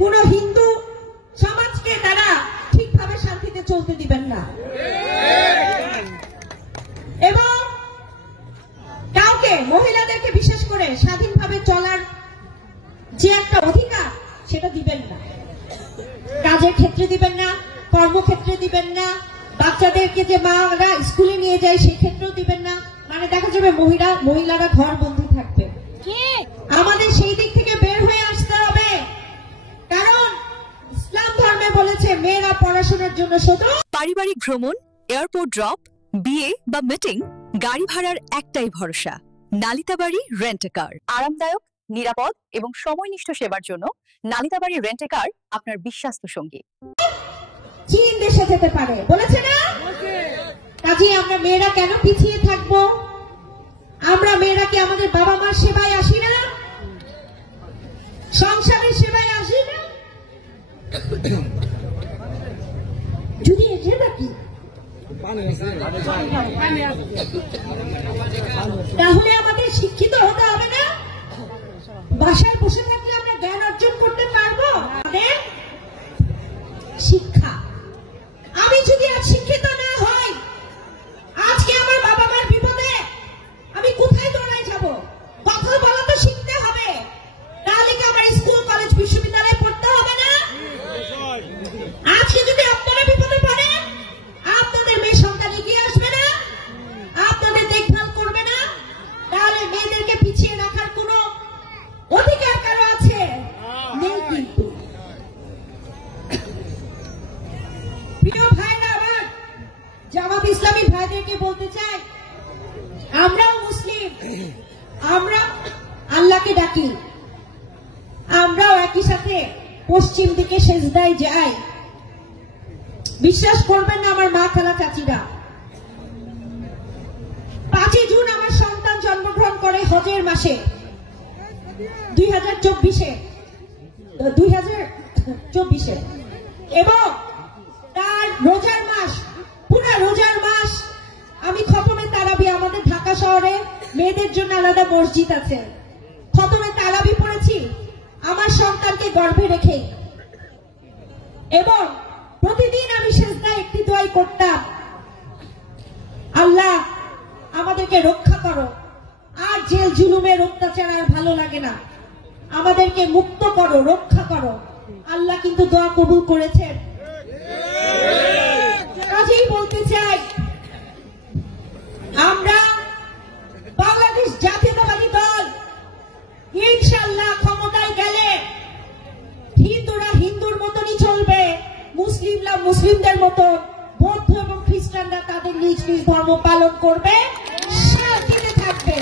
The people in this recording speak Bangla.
কোন হিন্দু সমাজকে তারা ঠিকভাবে শান্তিতে চলতে দিবেন না এবং কাউকে মহিলাদেরকে বিশেষ করে স্বাধীনভাবে চলার যে একটা অধিকার সেটা দিবেন না। কাজের ক্ষেত্রে দিবেন না, কর্মক্ষেত্রে দিবেন না, বাচ্চাদেরকে যে মারা স্কুলে নিয়ে যায় সেক্ষেত্রেও দিবেন না। মানে দেখা যাবে মহিলারা ঘর বন্দী থাকবে। আমাদের সেই দিক থেকে বের হয়ে আসতে হবে, কারণ ইসলাম ধর্মে বলেছে মেয়েরা পড়াশোনার জন্য শুধু পারিবারিক ভ্রমণ, এয়ারপোর্ট ড্রপ, বিয়ে বা মিটিং, গাড়ি ভাড়ার একটাই ভরসা, নালিতাবাড়ি রেন্ট এ কার। আরামদায়ক, নিরাপদ এবং সময়নিষ্ঠ সেবার জন্য নালিতাবাড়ি রেন্ট এ কার আপনার বিশ্বস্ত সঙ্গী। চীন দেশে যেতে পারে বলেছে না? কাজে আমরা মেয়েরা কেন পিছিয়ে থাকবো? আমরা মেয়েরা কি আমাদের বাবা মার সেবায় আসি না? সংসারের সেবায় আসি না? যদি এটা কি তাহলে আমাদের শিক্ষিত হতে হবে না? বাসায় বসে থাকলে আমরা জ্ঞান অর্জন করতে পারবো? আমাদের শিক্ষা। আমি যদি আজ শিক্ষিত না হই, আজকে আমার বাবা মার বিপদে আমি কোথায় দৌড়ায় যাব? কথা বলা তো শিখতে হবে, তাহলে কি আমার স্কুল কলেজ বিশ্ববিদ্যালয়ে পড়তে হবে না? আজকে যদি আপনারা বিপদে পড়েন, আপনাদের মেয়ে সন্তান এগিয়ে আসবে না, আপনাদের দেখভাল করবে না, তাহলে মেয়েদেরকে পিছিয়ে রাখার কোনো অধিকার কারো আছে? নেই। কিন্তু প্রিয় ভাইরা, আবার জামাত ইসলামী ভাইদেরকে বলতে চাই, আমরাও মুসলিম, আমরা আল্লাহকে ডাকি, আমরাও একই সাথে পশ্চিম দিকে সেজদায় যাই। বিশ্বাস করবেন না আমার মা খালা চাচিরা, 5 জুন আমার সন্তান জন্মগ্রহণ করে হজের মাসে 2024 এবং তার রোজার মাস, পুরা রোজার মাস আমি খতমে তারাবি, আমাদের ঢাকা শহরে মেয়েদের জন্য আলাদা মসজিদ আছে, খতমে তারাবি পড়েছি আমার সন্তানকে গর্ভে রেখে। এবং প্রতিদিন আমি সেজদায় একটি দোয়াই করতাম, আল্লাহ আমাদেরকে রক্ষা করো, আর জেল জুলুমের অত্যাচার আর ভালো লাগে না, আমাদেরকে মুক্ত করো, রক্ষা করো। আল্লাহ কিন্তু দোয়া কবুল করেছেন। কাজেই বলতে চাই, আমরা বাংলাদেশ জাতীয়তাবাদী দল ইনশাআল্লাহ ক্ষমতায় গেলে হিন্দুরা হিন্দুর মতনই চলবে, মুসলিমরা মুসলিমদের মতন, বৌদ্ধ এবং খ্রিস্টানরা তাদের নিজ নিজ ধর্ম পালন করবে, শান্তিতে থাকবে।